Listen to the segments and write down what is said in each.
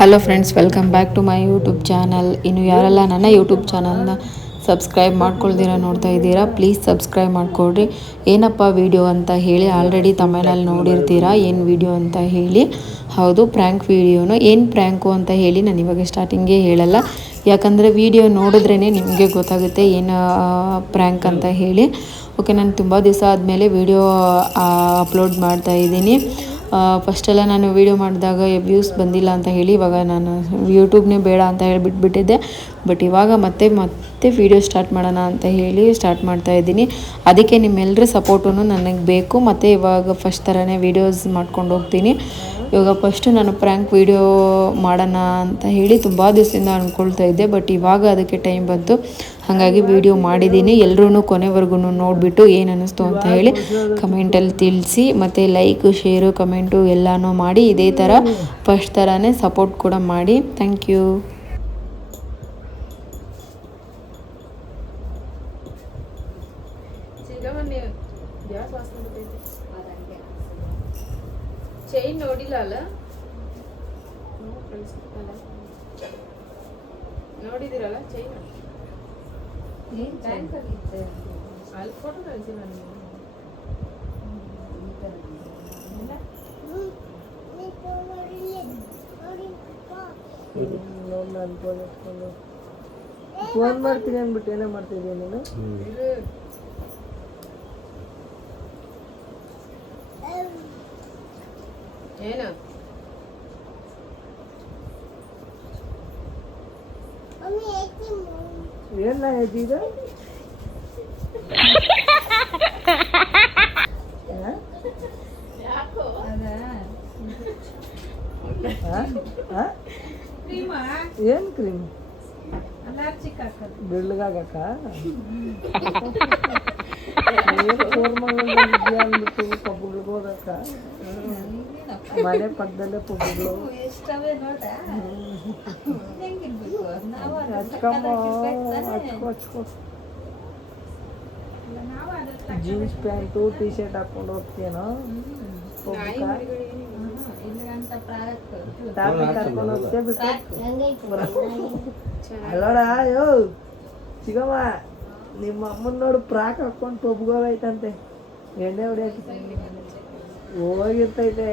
Hello friends, welcome back to my YouTube channel. ಇನ್ನು ಯಾರೆಲ್ಲ ನನ್ನ ಯೂಟ್ಯೂಬ್ ಚಾನಲ್ನ ಸಬ್ಸ್ಕ್ರೈಬ್ ಮಾಡ್ಕೊಳ್ದಿರ ನೋಡ್ತಾ ಇದ್ದೀರಾ, ಪ್ಲೀಸ್ ಸಬ್ಸ್ಕ್ರೈಬ್ ಮಾಡ್ಕೊಳ್ರಿ. ಏನಪ್ಪ ವಿಡಿಯೋ ಅಂತ ಹೇಳಿ ಆಲ್ರೆಡಿ ತಮಿಳಲ್ಲಿ ನೋಡಿರ್ತೀರಾ ಏನು ವಿಡಿಯೋ ಅಂತ ಹೇಳಿ. ಹೌದು, ಪ್ರ್ಯಾಂಕ್ ವಿಡಿಯೋನು. ಏನು ಪ್ರ್ಯಾಂಕು ಅಂತ ಹೇಳಿ ನಾನು ಇವಾಗ ಸ್ಟಾರ್ಟಿಂಗೇ ಹೇಳಲ್ಲ, ಯಾಕಂದರೆ ವಿಡಿಯೋ ನೋಡಿದ್ರೇ ನಿಮಗೆ ಗೊತ್ತಾಗುತ್ತೆ ಏನು ಪ್ರ್ಯಾಂಕ್ ಅಂತ ಹೇಳಿ. ಓಕೆ, ನಾನು ತುಂಬ ದಿವಸ ಆದಮೇಲೆ ವಿಡಿಯೋ ಅಪ್ಲೋಡ್ ಮಾಡ್ತಾ ಇದ್ದೀನಿ. ಫಸ್ಟೆಲ್ಲ ನಾನು ವೀಡಿಯೋ ಮಾಡಿದಾಗ ವ್ಯೂಸ್ ಬಂದಿಲ್ಲ ಅಂತ ಹೇಳಿ ಇವಾಗ ನಾನು ಯೂಟ್ಯೂಬ್ನೇ ಬೇಡ ಅಂತ ಹೇಳಿ ಬಿಟ್ಬಿಟ್ಟಿದ್ದೆ. ಬಟ್ ಇವಾಗ ಮತ್ತೆ ವೀಡಿಯೋ ಸ್ಟಾರ್ಟ್ ಮಾಡೋಣ ಅಂತ ಹೇಳಿ ಸ್ಟಾರ್ಟ್ ಮಾಡ್ತಾ ಇದ್ದೀನಿ. ಅದಕ್ಕೆ ನಿಮ್ಮೆಲ್ಲರ ಸಪೋರ್ಟೂ ನನಗೆ ಬೇಕು. ಮತ್ತು ಇವಾಗ ಫಸ್ಟ್ ಥರನೇ ವೀಡಿಯೋಸ್ ಮಾಡ್ಕೊಂಡು ಹೋಗ್ತೀನಿ. ಇವಾಗ ಫಸ್ಟು ನಾನು ಪ್ರ್ಯಾಂಕ್ ವೀಡಿಯೋ ಮಾಡೋಣ ಅಂತ ಹೇಳಿ ತುಂಬ ದಿವಸದಿಂದ ಅಂದ್ಕೊಳ್ತಾ ಇದ್ದೆ. ಬಟ್ ಇವಾಗ ಅದಕ್ಕೆ ಟೈಮ್ ಬಂತು, ಹಾಗಾಗಿ ವೀಡಿಯೋ ಮಾಡಿದ್ದೀನಿ. ಎಲ್ಲರೂ ಕೊನೆವರೆಗೂ ನೋಡಿಬಿಟ್ಟು ಏನು ಅನ್ನಿಸ್ತು ಅಂತ ಹೇಳಿ ಕಮೆಂಟಲ್ಲಿ ತಿಳಿಸಿ. ಮತ್ತು ಲೈಕು, ಶೇರು, ಕಮೆಂಟು ಎಲ್ಲನೂ ಮಾಡಿ ಇದೇ ಥರ ಫಸ್ಟ್ ಥರನೇ ಸಪೋರ್ಟ್ ಕೂಡ ಮಾಡಿ. Thank you. ಚೈನ್ ನೋಡಿಲ್ಲ ಅಲ್ಲ, ನೋಡಿದಿರಲ್ಲ ಚೈನ್ ಅಲ್ಲಿ ಫೋಟೋ ಕಳಿಸಿ ನನಗೆ. ಫೋನ್ ಮಾಡ್ತೀನಿ ಅಂದ್ಬಿಟ್ಟು ಏನೇ ಮಾಡ್ತಿದ್ಯಾ ನೀನು? ಏನು ಏನ ಇದು? ಏನ್ ಕ್ರೀಮ್? ಬೆಳ್ಳಗಾಗಕ್ಕ ಅಂದ್ಬಿಟ್ಟು ಪಬ್ಬುಗಳಿಗೆ ಹೋಗಕ್ಕ ಮನೆ ಪಕ್ಕದಲ್ಲೇ ಪಬ್ಬುಗಳು ಹಚ್ಕೊ. ಜೀನ್ಸ್ ಪ್ಯಾಂಟು ಟೀ ಶರ್ಟ್ ಹಾಕೊಂಡು ಹೋಗ್ತೀನೋ ಕರ್ಕೊಂಡು ಹೋಗ್ತೇ ಬಿಟ್ಟು ಅಲ್ಲೋಡ. ಯೋ ಚಿಗಮ್ಮ, ನಿಮ್ಮ ಅಮ್ಮನ ನೋಡು ಪ್ರಾಕ್ ಹಾಕೊಂಡು ಪಬ್ಗೋಗೈತಂತೆ, ಎಣ್ಣೆ ಹೊಡಿಯಕ್ಕೆ ಹೋಗಿರ್ತೈತೆ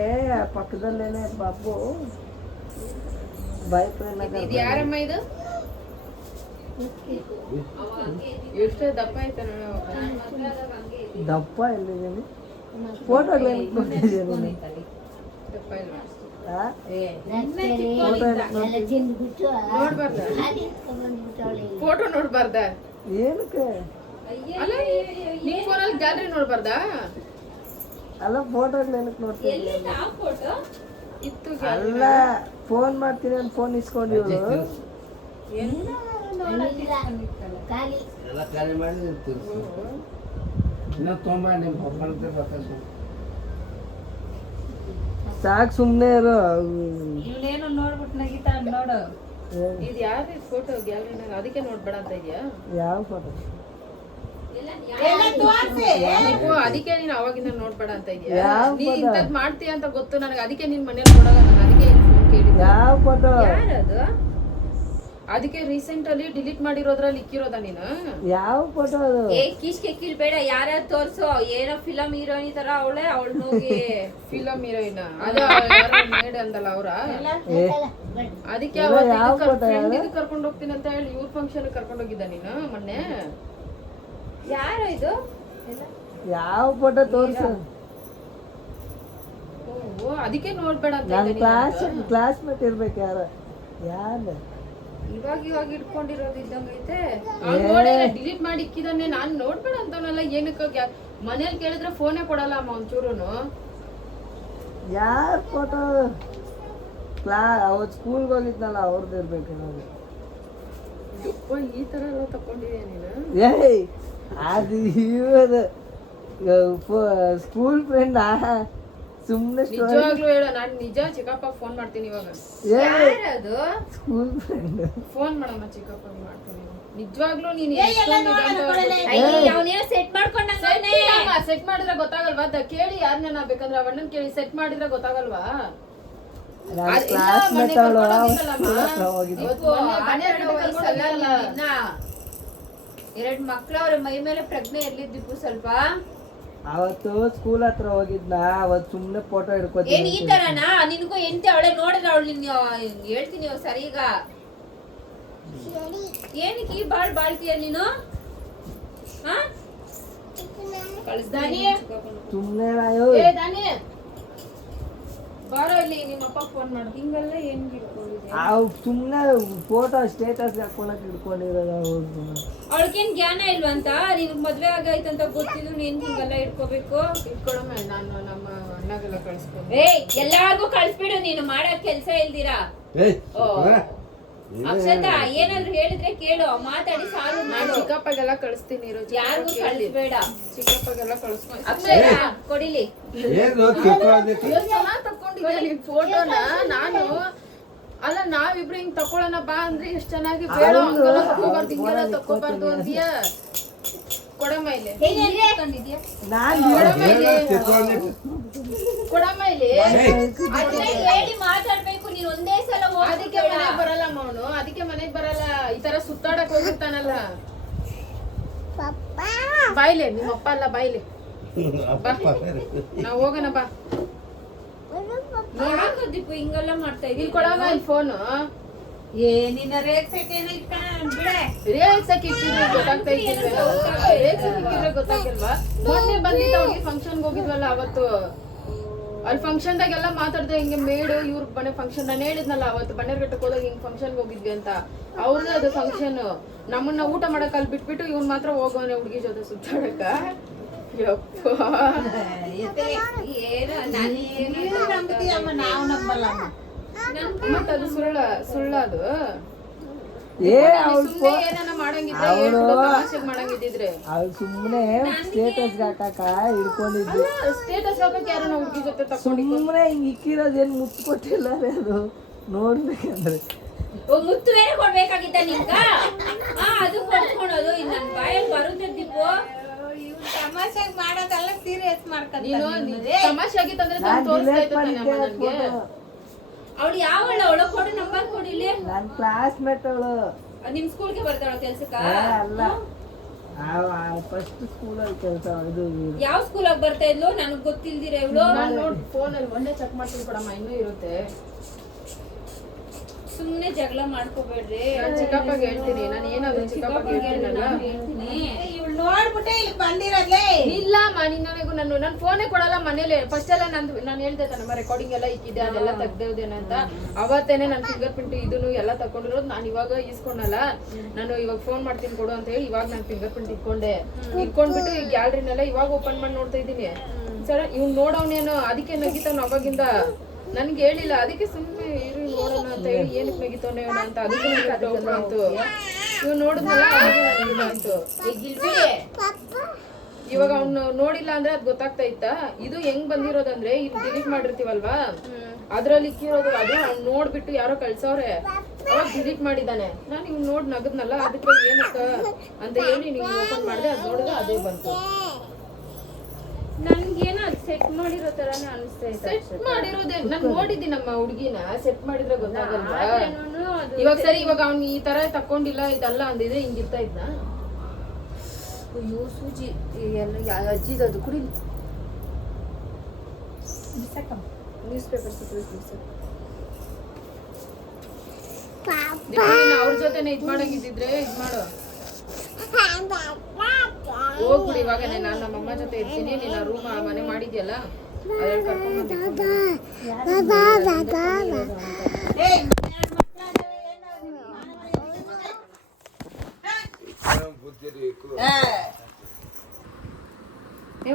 ಪಕ್ಕದಲ್ಲೇನೆ ಬಾಬು ಬೈಕ್. ಯಾರಮ್ಮ ಇದು? ಎಷ್ಟು ದಪ್ಪ ಆಯ್ತ? ದಪ್ಪ ಎಲ್ಲಿದ್ದೀನಿ? ಫೋಟೋಗಳು ಕೊಟ್ಟಿದ್ದೀನಿ. ಫೋಟೋ ನೋಡ್ಬಾರ್ದ? ಏನಕ್ಕೆ? ನಿಮ್ ಫೋನಲ್ಲಿ ಗ್ಯಾಲರಿ ನೋಡ್ಬಾರ್ದ? ಅಲ್ಲ, ಫೋಟೋಗಳು ಏನಕ್ಕೆ ನೋಡ್ತೀನಿ? ಅಲ್ಲ, ಫೋನ್ ಮಾಡ್ತೀನಿ ಅಂತ ಫೋನ್ ಇಸ್ಕೊಂಡಿವ್ರು. ಸಾಕು, ಸುಮ್ಮನೆ ಇರು. ಇವನೇನು ನೋಡ್ಬಿಟ್ಟು ನಗಿತಾ ನೋಡು. ಇದು ಯಾವ್ದು ಫೋಟೋ ಗ್ಯಾಲರಿನಾಗ? ಅದಕ್ಕೆ ನೋಡ್ಬೇಡ ಅಂತ ಇದೆಯಾ? ಯಾವ ಫೋಟೋ? ಅದಕ್ಕೆ ನೀನ್ ಅವಾಗಿಂದ ನೋಡ್ಬೇಡ ಅಂತ ಇದೆಯಾ? ನೀ ಇಂಥದ್ ಮಾಡ್ತೀಯ ಅಂತ ಗೊತ್ತು ನನಗೆ, ಅದಕ್ಕೆ ನಿನ್ ಮನೇಲಿ ನೋಡಲ್ಲ ನಾನು. ಅದಕ್ಕೆ ಫೋನ್ ಕೇಳಿದ್ದೆ. ಯಾವ ಫೋಟೋ? ಯಾರದು? ಅದಕ್ಕೆ ರೀಸೆಂಟ್ ಅಲ್ಲಿ ಡಿಲೀಟ್ ಮಾಡಿರೋದ್ರಲ್ಲಿ ಇಕ್ಕಿರೋದ ನೀನು? ಯಾವ ಫೋಟೋ ಅದು? ಕಿಶ್ಕೆ ಬೇಡ, ಯಾರ್ಯಾರು ತೋರ್ಸು. ಏನೋ ಫಿಲಂ ಹೀರೋಯಿನ್ ತರ ಅವಳೆ ಹೋಗಿ ಫಿಲಂ ಹೀರೋಯಿನ್ ಅದು ಮೇಡ್ ಅಂದಲ್ಲ ಅವ್ರ? ಅದಕ್ಕೆ ಫ್ರೆಂಡ್ ಕರ್ಕೊಂಡು ಹೋಗ್ತೀನಿ ಅಂತ ಹೇಳಿ ಇವ್ರ ಫಂಕ್ಷನ್ ಕರ್ಕೊಂಡು ಹೋಗಿದ್ದ ನೀನು ಮೊನ್ನೆ. ಯಾರು ಇದು? ಯಾವ ಫೋಟೋ ತೋರ್ಸು? ಅದಕ್ಕೆ ನೋಡ್ಬೇಡ ಅಂತ. ನನ್ನ ಕ್ಲಾಸ್ಮೇಟ್ ಇರ್ಬೇಕು. ಯಾರು ಇವಾಗ ಇಟ್ಕೊಂಡಿರೋದು ಇದ್ದಂಗೈತೆ. ಡಿಲೀಟ್ ಮಾಡಿ ಇಕ್ಕಿದಾನೆ. ನಾನ್ ನೋಡ್ಬೇಡ ಅಂತವನಲ್ಲ. ಏನಕ್ಕೆ ಮನೇಲಿ ಕೇಳಿದ್ರೆ ಫೋನೇ ಕೊಡಲ್ಲ ಅಮ್ಮ ಒಂಚೂರುನು. ಯಾರ ಫೋಟೋ? ಅವತ್ತು ಸ್ಕೂಲ್ಗೆ ಹೋಗಿದ್ನಲ್ಲ ಅವ್ರದ್ದು ಇರ್ಬೇಕು. ಈ ತರ ಎಲ್ಲ ತಕೊಂಡಿದ್ಯಾ ನೀನು? ಏಯ್, ಅದು ಇವದು ಸ್ಕೂಲ್ ಫ್ರೆಂಡ್. ಸುಮ್ಮನೆ ನಿಜವಾಗ್ಲೂ ಹೇಳ, ನಾನು ನಿಜ ಚಿಕ್ಕಪ್ಪ ಫೋನ್ ಮಾಡ್ತೀನಿ ಇವಾಗ. ಯಾರದು? School friend. ಫೋನ್ ಮಾಡಮ್ಮ ಚಿಕ್ಕಪ್ಪ ಮಾಡ್ತೀನಿ ನಿಜವಾಗ್ಲೂ. ನೀನು ಸೆಟ್ ಮಾಡಿದ್ರೆ ಗೊತ್ತಾಗಲ್ವಾ? ಕೇಳಿ ಯಾರನ್ನ ಬೇಕಂದ್ರೆ ಅವಣ್ಣನ್ ಕೇಳಿ ಸೆಟ್ ಮಾಡಿದ್ರೆ ಗೊತ್ತಾಗಲ್ವಾ? ಕ್ಲಾಸ್ಮೇಟ್ ಅವಳು ಸ್ಕೂಲ್ ಹತ್ರ ಹೋಗಿದ್ದು. ಎರಡ್ ಮಕ್ಳು ಅವ್ರ ಮೈ ಮೇಲೆ ಪ್ರಜ್ಞೆ ಎಲ್ಲಿದ್ದಿಪ್ಪು ಸ್ವಲ್ಪ. ಅವತ್ತು ಸ್ಕೂಲ್ ಹತ್ರ ಹೋಗಿದ್ನ, ಅವತ್ತು ಸುಮ್ನೆ ಫೋಟೋ ಏನ್ ಈ ಹಿಡ್ಕೊತೀನಿ. ತರನಾ? ನಿನ್ಗೂ ಎಂತ ಅವಳೆ ನೋಡಿದ್ರೆ ಅವಳು ಹೇಳ್ತೀನಿ ಸರಿ. ಈಗ ಏನಕ್ಕೆ ಈ ಬಾಳ್ತೀಯ ನೀನು? ಸುಮ್ನೆ ಬಾರೋ ಇಲ್ಲಿ, ನಿಮ್ಮಪ್ಪ ಫೋನ್ ಮಾಡು. ಹಿಂಗೆಲ್ಲ ಏನ್ ಸುಮ್ನೆ ಫೋಟೋ ಸ್ಟೇಟಸ್ ಹಾಕೊಳಕ್ ಹಿಡ್ಕೊಂಡಿರೋದು. ಅವಳಿಗೇನ್ ಜ್ಞಾನ ಇಲ್ವಂತ? ನಿನ್ ಮದ್ವೆ ಆಗೈತಂತ ಗೊತ್ತಿದ್ರು ನೀನ್ ಹಿಂಗೆಲ್ಲ ಇಟ್ಕೋಬೇಕು? ನಾನು ನಮ್ಮ ಅಣ್ಣಗೆಲ್ಲ ಕಳ್ಸ್ಕೊಂಡು ಎಲ್ಲಾರ್ಗು ಕಳ್ಸ್ಬಿಡು, ನೀನು ಮಾಡಕ್ ಕೆಲ್ಸ ಇಲ್ದಿರಾ. ಅಕ್ಷತಾ ಏನಾದ್ರು ಹೇಳಿದ್ರೆ ಕೇಳು, ಮಾತಾಡಿ ಸಾಲ್ವ್ ಮಾಡು. ಚಿಕ್ಕಪ್ಪಗೆಲ್ಲ ಕಳಿಸ್ತೀನಿ, ಯಾರಿಗೂ ಕಳಿಸ್ಬೇಡ. ಚಿಕ್ಕಪ್ಪಗೆಲ್ಲ ಕಳಿಸ್ಕೊಂಡು ಅಕ್ಷತಾ ಕೊಡಿಲಿ. ತಕೊಂಡಿದ್ದೀನಿ ಫೋಟೋನ ನಾನು. ಅಲ್ಲ ನಾವಿಬ್ರು ಹಿಂಗ್ ತಕೊಳ್ಳೋಣ ಬಾ ಅಂದ್ರೆ ಎಷ್ಟ್ ಚೆನ್ನಾಗಿ ಬೇಡ ಹಂಗೆಲ್ಲ ತಕೋಬಾರ್ದು ಹಿಂಗೆಲ್ಲ ತಕೋಬಾರ್ದು ಅಂತೀಯ. ಕೊಡಮ್ಮ ಇಲ್ಲಿ, ಕೊಡಮ್ಮ ಇಲ್ಲಿ. ಹೇಳಿ ಮಾತಾಡ್ಬೇಕು ನೀನ್ ಒಂದೇ ಸಲ. ಅದಕ್ಕೆ ಮನೆಗ್ ಬರಲ್ಲ ಅವನು, ಅದಕ್ಕೆ ಮನೆಗ್ ಬರಲ್ಲ. ಈ ತರ ಸುತ್ತಾಡಕ್ ಹೋಗಿರ್ತಾನಲ್ಲ. ಬಾಯ್ಲೆ ನಿಮ್ಮಪ್ಪ ಅಲ್ಲ, ಬಾಯ್ಲೆ ನಾವ್ ಹೋಗೋಣ ಬಾ. ದೀಪು ಹಿಂಗೆಲ್ಲ ಮಾಡ್ತಾ ಇಲ್ಲಿ ಕೊಡಮ್ಮ ಇಲ್ಲಿ ಫೋನು. ನಿನ್ನ ರೇಕ್ಸೈಟ್ ಏನೋ ಬಿಡೆ. ರೇಕ್ಸಕ್ ಇಟ್ಟಿದ್ರೆ ಗೊತ್ತಾಗಿಲ್ವಾ? ಮೊನ್ನೆ ಬಂದಿದ್ದ ಅವ್ರಿಗೆ ಫಂಕ್ಷನ್ಗೆ ಹೋಗಿದ್ವಲ್ಲ ಅವತ್ತು. ಅಲ್ಲಿ ಫಂಕ್ಷನ್ದಾಗೆಲ್ಲ ಮಾತಾಡ್ದೆ ಹಿಂಗೆ ಮೇಡು ಇವ್ರ ಮನೆ ಫಂಕ್ಷನ್. ನಾನು ಹೇಳಿದ್ನಲ್ಲ ಅವತ್ತು ಬನ್ನೇರ್ಘಟ್ಟಕ್ಕೆ ಹೋದಾಗ ಹಿಂಗ್ ಫಂಕ್ಷನ್ಗೆ ಹೋಗಿದ್ವಿ ಅಂತ. ಅವ್ರದ್ದು ಅದು ಫಂಕ್ಷನ್. ನಮ್ಮನ್ನ ಊಟ ಮಾಡಕ್ ಅಲ್ಲಿ ಬಿಟ್ಬಿಟ್ಟು ಇವ್ನ್ ಮಾತ್ರ ಹೋಗೋನೆ ಹುಡುಗಿ ಜೊತೆ ಸುತ್ತಾಡಕ. ಮತ್ತ ಅದು ಸುಳ್ಳದು. ಏನಾನ ಮಾಡಂಗಿದ್ರೆ ಅವ್ಳು ಸುಮ್ನೆ ಸ್ಟೇಟಸ್ ಹಾಕಕ ಹಿಡ್ಕೊಂಡಿದ್ದು. ಸ್ಟೇಟಸ್ ಹಾಕಕ್ ಯಾರು ಹುಡುಗಿ ಜೊತೆ ಸುಮ್ನೆ ಹಿಂಗ್ ಇಕ್ಕಿರೋದು ಏನ್ ಮುಟ್ಕೊಟ್ಟಿಲ್ಲ ಅದು ನೋಡ್ಬೇಕಂದ್ರೆ. ಮುತ್ತು ಬೇರೆ ಕೊಡ್ಬೇಕಾಗಿತ್ತ ನಿಮ್ಗ? ಅದು ಕೊಡ್ಕೊಳೋದು ನನ್ ಬಾಯಲ್ಲಿ ಬರುತ್ತೆ ದೀಪು. ತಮಾಷೆಗೆ ಮಾಡೋದೆಲ್ಲ ಸೀರಿಯಸ್ ಮಾಡ್ಕೊಂಡು ತಮಾಷೆ ಆಗಿತ್ತಂದ್ರೆ ನನ್ಗೆ. ಅವಳು ಯಾವಳ? ಅವಳ ಕೊಡು, ನಂಬರ್ ಕೊಡಿಲಿ. ನನ್ ಕ್ಲಾಸ್ಮೇಟ್ ಅವಳು. ನಿಮ್ ಸ್ಕೂಲ್ಗೆ ಬರ್ತಾಳ ಕೆಲ್ಸಕ್ಕ? ಅಲ್ಲ, ಫಸ್ಟ್ ಸ್ಕೂಲಲ್ಲಿ ಕೆಲಸ. ಇದು ಯಾವ ಸ್ಕೂಲಾಗ ಬರ್ತಾ ಇದ್ಲು ನನಗ್ ಗೊತ್ತಿಲ್ದಿರ ಇವಳು. ನಾನು ನೋಡಿ ಫೋನಲ್ಲಿ ಒಂದೇ ಚೆಕ್ ಮಾಡ್ತೀನಿ ಕೊಡಮ್ಮ, ಇನ್ನೂ ಇರುತ್ತೆ. ಸುಮ್ನೆ ಜಗಳ ಮಾಡ್ಕೋಬೇಡ್ರಿ. ನಾನು ಚಿಕ್ಕಪ್ಪಗೆ ಹೇಳ್ತೀನಿ. ನಾನು ಏನಾದ್ರು ಚಿಕ್ಕಪ್ಪಗೆ ಹೇಳ್ತೀನಿ. ಇವಳು ನೋಡ್ಬಿಟ್ಟೆ ಇಲ್ಲಿ ಬಂದಿರೋದ್ಲೇ. ಇಲ್ಲಮ್ಮ ನನಗೂ ನನ್ನ ಫೋನೇ ಕೊಡಲ್ಲ ಮನೇಲಿ. ಫಸ್ಟ್ ಎಲ್ಲ ನಾನು ಹೇಳ್ದೆ ನಮ್ಮ ರೆಕಾರ್ಡಿಂಗ್ ಎಲ್ಲ ಇಕ್ಕಿದೆ, ಅದೆಲ್ಲ ತೆಗ್ದೇವ್ದೇನಂತ. ಅವತ್ತೇನೆ ನನ್ನ ಫಿಂಗರ್ ಪ್ರಿಂಟ್ ಇದನ್ನು ಎಲ್ಲ ತಕೊಂಡಿರೋದು. ನಾನು ಇವಾಗ ಇಸ್ಕೊಂಡಲ್ಲ, ನಾನು ಇವಾಗ ಫೋನ್ ಮಾಡ್ತೀನಿ ಕೊಡು ಅಂತ ಹೇಳಿ ಇವಾಗ ನಾನು ಫಿಂಗರ್ ಪ್ರಿಂಟ್ ಇಟ್ಕೊಂಡ್ಬಿಟ್ಟು ಈ ಗ್ಯಾಲರಿನೆಲ್ಲ ಇವಾಗ ಓಪನ್ ಮಾಡಿ ನೋಡ್ತಾ ಇದ್ದೀನಿ. ಸರ್ ಇವ್ನು ನೋಡೋನೇನು, ಅದಕ್ಕೆ ನಗಿತಾವ್ ಅವಾಗಿಂದ. ನನ್ಗೆ ಹೇಳಿಲ್ಲ, ಅದಕ್ಕೆ ಸುಮ್ಮನೆ ಇರು ನೋಡೋಣ ಅಂತ ಹೇಳಿ ಏನಕ್ಕೆ ನಗಿತಾವನೆ ಅಂತ. ಅದಕ್ಕೆ ಆಯ್ತು. ಇವ್ ನೋಡಿದ್ನಲ್ಲ ಆಯ್ತು. ಇವಾಗ ಅವ್ನು ನೋಡಿಲ್ಲ ಅಂದ್ರೆ ಅದ್ ಗೊತ್ತಾಗ್ತಾ ಇತ್ತಾ. ಇದು ಹೆಂಗ್ ಬಂದಿರೋದಂದ್ರೆ ಇದು ಡಿಲೀಟ್ ಮಾಡಿರ್ತೀವಲ್ವಾ, ಅದ್ರಲ್ಲಿ ಇಕ್ಕಿರೋದು. ಅದು ಅವ್ನು ನೋಡ್ಬಿಟ್ಟು ಯಾರೋ ಕಳ್ಸವ್ರೆ, ಅವಾಗ ಡಿಲೀಟ್ ಮಾಡಿದಾನೆ. ನಾನು ಇವ್ ನೋಡ್ ನಗದ್ನಲ್ಲ, ಅದಕ್ಕೆ ಏನಕ್ಕ ಅಂತ ಹೇಳಿ ನೀವು ಓಪನ್ ಮಾಡಿದೆ. ಅದ್ ನೋಡಿದ್ರೆ ಅದೇ ಬಂತು. ನನ್ಗೇನೋ ಸೆಟ್ ಮಾಡಿರೋ ತರಾನೇ ಅನಿಸ್ತಾ ಇತ್ತು. ಸೆಟ್ ಮಾಡಿರೋದೇ ನಾನು ನೋಡಿದ್ದೀನಿ. ನಮ್ಮ ಹುಡುಗಿನ ಸೆಟ್ ಮಾಡಿದ್ರೆ ಗೊತ್ತಾಗಲ್ವಾ? ಇವಾಗ ಸರಿ, ಇವಾಗ ಅವ್ನು ಈ ತರ ತಕೊಂಡಿಲ್ಲ ಇದೆಲ್ಲ ಅಂದಿದ್ರೆ ಹಿಂಗಿರ್ತಾ ಇದ್ನ? ಅಯ್ಯೋ ಸೂಜಿ ಎಲ್ಲ ಅಜ್ಜಿದದು ಕುಡಿ. ನ್ಯೂಸ್ ಪೇಪರ್ಸ್ ಅವ್ರ ಜೊತೆನೆ ಇದ್ ಮಾಡಂಗಿದ್ರೆ ಇದ್ ಮಾಡು. ಹೋಗ್ಬಿಡಿ ಇವಾಗನೇ. ನಾನು ನಮ್ಮಮ್ಮ ಜೊತೆ ಇರ್ತೀನಿ. ನೀನು ರೂಮ್ ಮನೆ ಮಾಡಿದ್ಯಲ್ಲ ಅದ್ರಲ್ಲಿ ಕರ್ಕೊಂಡು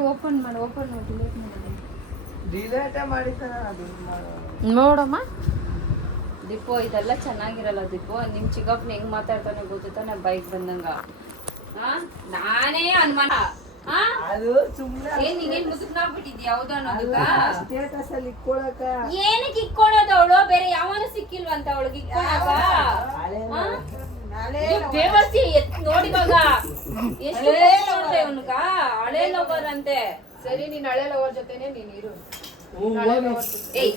ಓಪನ್ ಮಾಡಿ ಡಿಲೇಟ್ ಮಾಡಿದ್ದಾನ. ನೋಡಮ್ಮ. ದೀಪು ಇದೆಲ್ಲ ಚೆನ್ನಾಗಿರಲ್ಲ ದೀಪು. ನಿಮ್ ಚಿಕ್ಕಪ್ಪನ ಹೆಂಗ್ ಮಾತಾಡ್ತಾನೆ ಗೊತ್ತಾನೆ ಬೈಕ್ ಬಂದಂಗ. ನಾನೇ ಅನುಮಾನ. ಅದು ಸುಮ್ನೆ ಏನ್ ನೀನೇನ್ ಮುಸುಕ್ನಾಗ್ಬಿಟ್ಟಿದ್ಯ ಯಾವ್ದು ಅನ್ನೋದಕ್ಕ? ಸ್ಟೇಟಸ್ ಅಲ್ಲಿ ಇಕ್ಕೊಳಕ. ಏನಕ್ಕೆ ಇಕ್ಕೊಳ್ಳೋದು? ಅವಳು ಬೇರೆ ಯಾವನು ಸಿಕ್ಕಿಲ್ವಂತ ಅವಳಿಗೆ ಇಕ್ಕೊಳಕ? ಬೇವರ್ಸಿ ನೋಡಿ ಮಗ ಎಷ್ಟು ನೋಡ್ದೆ ಅವನ್ಗ. ಹಳೆ ಲವರ್ ಅಂತೆ. ಸರಿ, ನೀನ್ ಹಳೆ ಲವರ್ ಜೊತೆನೆ ನೀನ್ ಇರು. ಏಯ್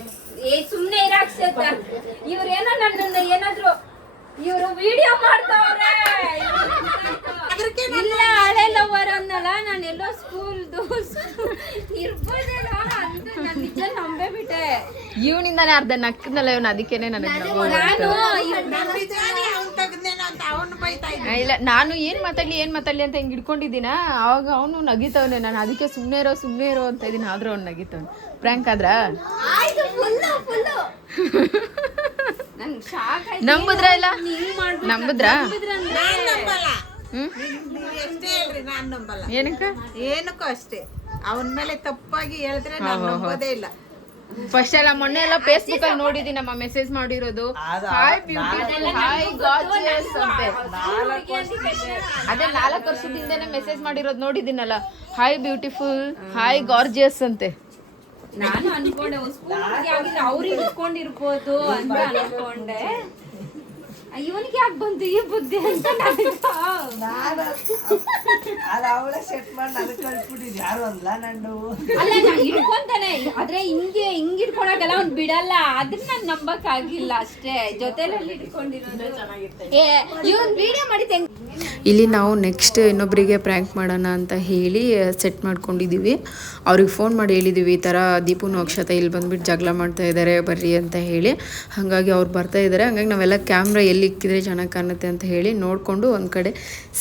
ಸುಮ್ನೆ ಇರಾಕ್ಸತ್ತ ಇವ್ರೇನೋ ನನ್ನನ್ನ ಏನಾದ್ರು ಇವರು ವಿಡಿಯೋ ಮಾಡ್ತಾವ್ರೆ ಇಲ್ಲ ಹಳೆ ಲವರ್ ಅನ್ನಲ್ಲ ನಾನೆಲ್ಲೋ ಸ್ಕೂಲ್ದು ಇರ್ಬೋದಲ್ಲ ಅಂತ ನಾನು ನಿಜ ನಂಬೇ ಬಿಟ್ಟೆ. ಇವನಿಂದಾನೆ ಅರ್ಧ ನಕ್ಕನಲ್ಲ ಇವನು, ಅದಕ್ಕೇನೆ ನನಗೆ ಇಲ್ಲ ನಾನು ಏನ್ ಮಾತಾಡ್ಲಿ ಅಂತ ಹಿಂಗ್ ಇಟ್ಕೊಂಡಿದ್ದೀನ. ಅವಾಗ ಅವನು ನಗಿತವನೆ, ನಾನು ಅದಕ್ಕೆ ಸುಮ್ನೆ ಇರೋ ಅಂತ ಇದೀನಿ. ಆದ್ರೂ ಅವ್ನು ನಗಿತವನೆ. ಪ್ರ್ಯಾಂಕ್ ಆದ್ರ ನಂಬುದ್ರ ಇಲ್ಲ ನಂಬುದ್ರ ಏನಕ್ಕೂ ಅಷ್ಟೇ ಅವನ ಮೇಲೆ ತಪ್ಪಾಗಿ ಹೇಳಿದ್ರೆ ನಾನು ನಂಬೋದೇ ಇಲ್ಲ. ಫಸ್ಟ್ ಎಲ್ಲ ಮೊನ್ನೆ ಎಲ್ಲ ಫೇಸ್ಬುಕ್ ಅಲ್ಲಿ ನೋಡಿದೀನಿ ನಮ್ಮ ಮೆಸೇಜ್ ಮಾಡಿರೋದು ಹಾಯ್ ಬ್ಯೂಟಿಫುಲ್ ಹಾಯ್ ಗಾರ್ಜಿಯಸ್ ಅಂತೆ. ಅದೇ 4 ವರ್ಷದಿಂದನೇ ಮೆಸೇಜ್ ಮಾಡಿರೋದು ನೋಡಿದ್ದೀನಲ್ಲ, ಹಾಯ್ ಬ್ಯೂಟಿಫುಲ್ ಹಾಯ್ ಗಾರ್ಜಿಯಸ್ ಅಂತೆ. ನಾನು ಅನ್ಕೊಂಡೆ ಅವ್ರಿಗೆ ಇಟ್ಕೊಂಡಿರ್ಬೋದು ಅಂತ ಅನ್ಕೊಂಡೆ. ಇವನಿಗೆ ಯಾಕೆ ಬಂತು ಈ ಬುದ್ಧಿ ಅಂತ ಅವಳೇ ಸೆಟ್ ಮಾಡಿ ನನಗೆ ಕಳ್ಸ್ಬಿಟ್ಟಿದ್ ಯಾರು ಅಲ್ಲ ನಾನು ಅಲ್ಲ ನಾ ಇಟ್ಕೊಂತಾನೆ. ಆದ್ರೆ ಹಿಂಗೆ ಇಟ್ಕೊಳಕಲ್ಲ ಅವ್ನ್ ಬಿಡಲ್ಲ. ಅದನ್ನ ನಾನ್ ನಂಬಕ್ ಆಗಿಲ್ಲ ಅಷ್ಟೇ. ಜೊತೆಲಿ ಇಟ್ಕೊಂಡಿರೋದು ಇವನ್ ವಿಡಿಯೋ ಮಾಡಿದ್ದೆ. ಇಲ್ಲಿ ನಾವು ನೆಕ್ಸ್ಟ್ ಇನ್ನೊಬ್ಬರಿಗೆ ಪ್ರ್ಯಾಂಕ್ ಮಾಡೋಣ ಅಂತ ಹೇಳಿ ಸೆಟ್ ಮಾಡ್ಕೊಂಡಿದ್ದೀವಿ. ಅವ್ರಿಗೆ ಫೋನ್ ಮಾಡಿ ಹೇಳಿದ್ದೀವಿ ಈ ಥರ ದೀಪುನು ಅಕ್ಷತಾ ಇಲ್ಲಿ ಬಂದುಬಿಟ್ಟು ಜಗಳ ಮಾಡ್ತಾ ಇದ್ದಾರೆ ಬರ್ರಿ ಅಂತ ಹೇಳಿ. ಹಾಗಾಗಿ ಅವ್ರು ಬರ್ತಾ ಇದ್ದಾರೆ. ಹಾಗಾಗಿ ನಾವೆಲ್ಲ ಕ್ಯಾಮ್ರಾ ಎಲ್ಲಿ ಇಕ್ಕಿದ್ರೆ ಚೆನ್ನಾಗಿ ಕಾಣುತ್ತೆ ಅಂತ ಹೇಳಿ ನೋಡಿಕೊಂಡು ಒಂದು ಕಡೆ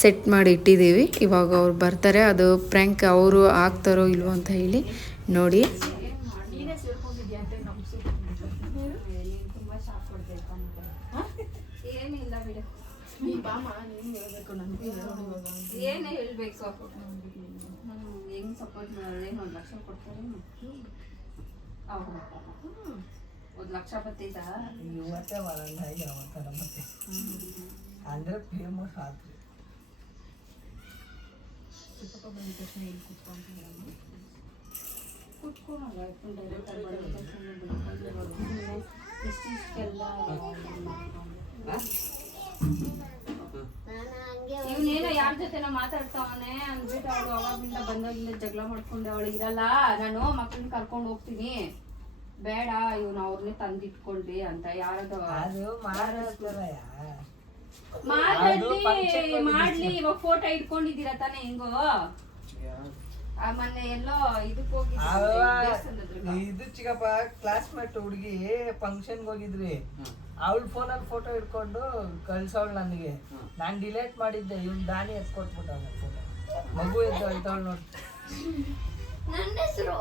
ಸೆಟ್ ಮಾಡಿ ಇಟ್ಟಿದ್ದೀವಿ. ಇವಾಗ ಅವ್ರು ಬರ್ತಾರೆ. ಅದು ಪ್ರ್ಯಾಂಕ್ ಅವರು ಆಗ್ತಾರೋ ಇಲ್ವೋ ಅಂತ ಹೇಳಿ ನೋಡಿ. ಏನೇ ಹೇಳ್ಬೇಕು ಹೆಂಗ್ ಸಪೋರ್ಟ್ ಮಾಡೋದು. 1 ಲಕ್ಷ ಕೊಡ್ತಾರೆ. 1 ಲಕ್ಷ ಬರ್ತೈತ ಇವತ್ತೇ ಬರಲ್ಲ ಯಾವತ್ತರ ಮತ್ತೆ ಅಂದ್ರೆ ಫೇಮಸ್ ಆದ್ರಿ. ಇವನೇನೋ ಯಾರ ಜೊತೆನೋ ಮಾತಾಡ್ತಾವನೆ ಅಂದ್ಬಿಟ್ಟು ಅವಳು ಅವಾಗಿಂದ ಬಂದಾಗಿಂದ ಜಗಳ ಮಾಡ್ಕೊಂಡೆ. ಅವಳು ಇರಲ್ಲ, ನಾನು ಮಕ್ಕಳನ್ನ ಕರ್ಕೊಂಡು ಹೋಗ್ತೀನಿ, ಬೇಡ ಇವ್ನು ಅವ್ರನ್ನೇ ತಂದಿಟ್ಕೊಳ್ರಿ ಅಂತ. ಯಾರದ ಮಾಡ್ಲಿ. ಇವಾಗ ಫೋಟೋ ಇಟ್ಕೊಂಡಿದ್ದೀರಾ ತಾನೇ ಹೆಂಗೋ. ಮೊನ್ನೆ ಎಲ್ಲೋ ಇದಕ್ ಹೋಗಿ ಇದು ಚಿಕ್ಕಪ್ಪ ಕ್ಲಾಸ್ಮೇಟ್ ಹುಡುಗಿ ಫಂಕ್ಷನ್ಗೆ ಹೋಗಿದ್ರಿ. ಅವಳ ಫೋನಲ್ಲಿ ಫೋಟೋ ಇಟ್ಕೊಂಡು ಕಳ್ಸವಳು ನನಗೆ. ನಾನು ಡಿಲೇಟ್ ಮಾಡಿದ್ದೆ. ಇವ್ನು ದಾನಿ ಎತ್ಕೊಟ್ಬಿಟ್ಟ ಫೋಟೋ. ಮಗು ಎದ್ದು ಅಳ್ತಾವಳು ನೋಡಿ. ನನ್ನ ಹೆಸರು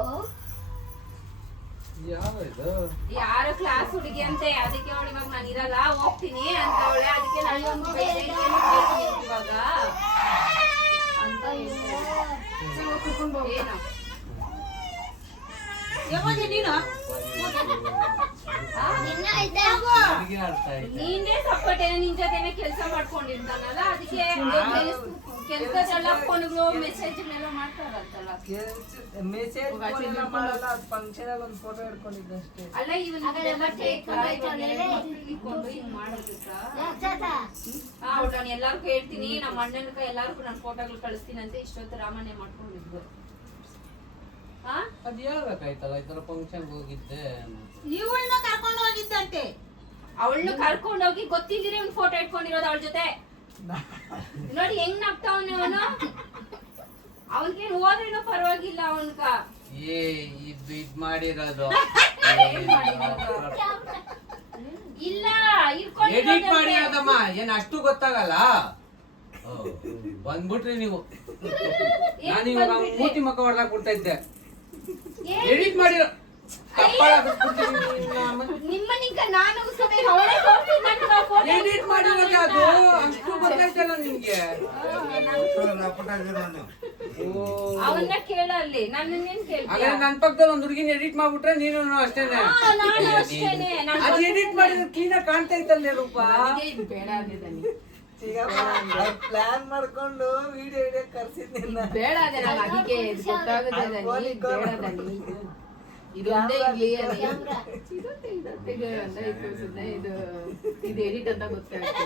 ಯಾರು ಕ್ಲಾಸ್ ಹುಡುಗಿ ಅಂತೆ. ಅದಕ್ಕೆ ಅವಳು ಇವಾಗ ನಾನು ಇರಲ್ಲ ಹೋಗ್ತೀನಿ ಅಂತ ಅವಳೆ. ಅದಕ್ಕೆ ನಾನು ಇವಾಗ ಅಂತ ನೀನೇ ಸಪೋರ್ಟ್ ನಿನ್ ಜೊತೆನೆ ಕೆಲಸ ಮಾಡ್ಕೊಂಡಿರ್ತಾನಲ್ಲ, ಅದಕ್ಕೆ ಕೆಲಸದೆಲ್ಲ ಫೋನ್ಗಳು ಮೆಸೇಜ್ ಎಲ್ಲ ಮಾಡ್ತಾರಂತಲ್ಲ. ಮೆಸೇಜ್ ಮಾಡಲ್ಲ, ಫಂಕ್ಷನ್ ಆಗಿ ಒಂದು ಫೋಟೋ ಇಟ್ಕೊಂಡಿದ್ದೆ ಅಷ್ಟೇ. ಅಲ್ಲ ಇವನ್ ನಾನು ಎಲ್ಲಾರ್ಗು ಹೇಳ್ತೀನಿ, ನಮ್ಮ ಅಣ್ಣನ ಎಲ್ಲಾರ್ಗು ನಾನು ಫೋಟೋಗಳು ಕಳಿಸ್ತೀನಿ ಅಂತ ಇಷ್ಟೊತ್ತು ರಾಮನ್ಯ ಮಾಡ್ಕೊಂಡಿದ್ದು. ಅದ್ ಹೇಳ್ಬೇಕಾಯ್ತಲ್ಲ ಈ ತರ ಫಂಕ್ಷನ್ ಹೋಗಿದ್ದೆ. ಇವಳನ್ನ ಕರ್ಕೊಂಡು ಹೋಗಿದ್ದಂತೆ. ಅವಳನ್ನ ಕರ್ಕೊಂಡು ಹೋಗಿ ಗೊತ್ತಿದ್ದೀರಿ ಒಂದು ಫೋಟೋ ಇಟ್ಕೊಂಡಿರೋದು ಅವಳ ಜೊತೆ. ನೋಡಿ ಹೆಂಗ್ ನಗ್ತಾವನೆ ಅವನು. ಅವನ್ಗೇನು ಹೋದ್ರೇನೋ ಪರವಾಗಿಲ್ಲ ಅವನ್ಕ. ಇದ್ ಮಾಡಿರೋದು ಇಲ್ಲ ಎಡಿಟ್ ಮಾಡಿರೋದಮ್ಮ. ಏನ್ ಅಷ್ಟು ಗೊತ್ತಾಗಲ್ಲ. ಬಂದ್ಬಿಟ್ರಿ ನೀವು. ನಾನು ಇವಾಗ ಮೂತಿ ಮಕ್ಕ ಹೊಡ್ದಾಕ್ ಬಿಡ್ತಾ ಇದ್ದೆ. ಎಡಿಟ್ ಮಾಡಿರೋ ನಿಮ್ಮನಿಂಗ ನಾನು ಎಡಿಟ್ ಮಾಡಿರೋದು ಅದು ಅಷ್ಟು ಗೊತ್ತಾಯ್ತಲ್ಲ ನಿಮ್ಗೆ. ಅವನ್ನ ಕೇಳಲ್ಲಿ ನನ್ನೇನ್ ಕೇಳ್ತೀಯ? ನನ್ ಪಕ್ಕದಲ್ಲಿ ಒಂದ್ ಹುಡುಗಿನ ಎಡಿಟ್ ಮಾಡ್ಬಿಟ್ರೆ ನೀನು ಅಷ್ಟೇನೆ. ಅದು ಎಡಿಟ್ ಮಾಡಿದ್ರೆ ಕ್ಲೀನ್ ಆಗಿ ಕಾಣ್ತಾ ಇತ್ತಲ್ಲ ರೂಪ. ಪ್ಲಾನ್ ಮಾಡ್ಕೊಂಡು ವಿಡಿಯೋ ಕರ್ಸಿದ್ನಿಲ್ಲ. ಬೇಡ ಅದೇ ನಾನು ಅದಕ್ಕೆ ಗೊತ್ತಾಗುತ್ತೆ. ಇದೊಂದೇ ಇರ್ಲಿ ಇದು ಎಡಿಟ್ ಅಂತ ಗೊತ್ತಾಗುತ್ತೆ.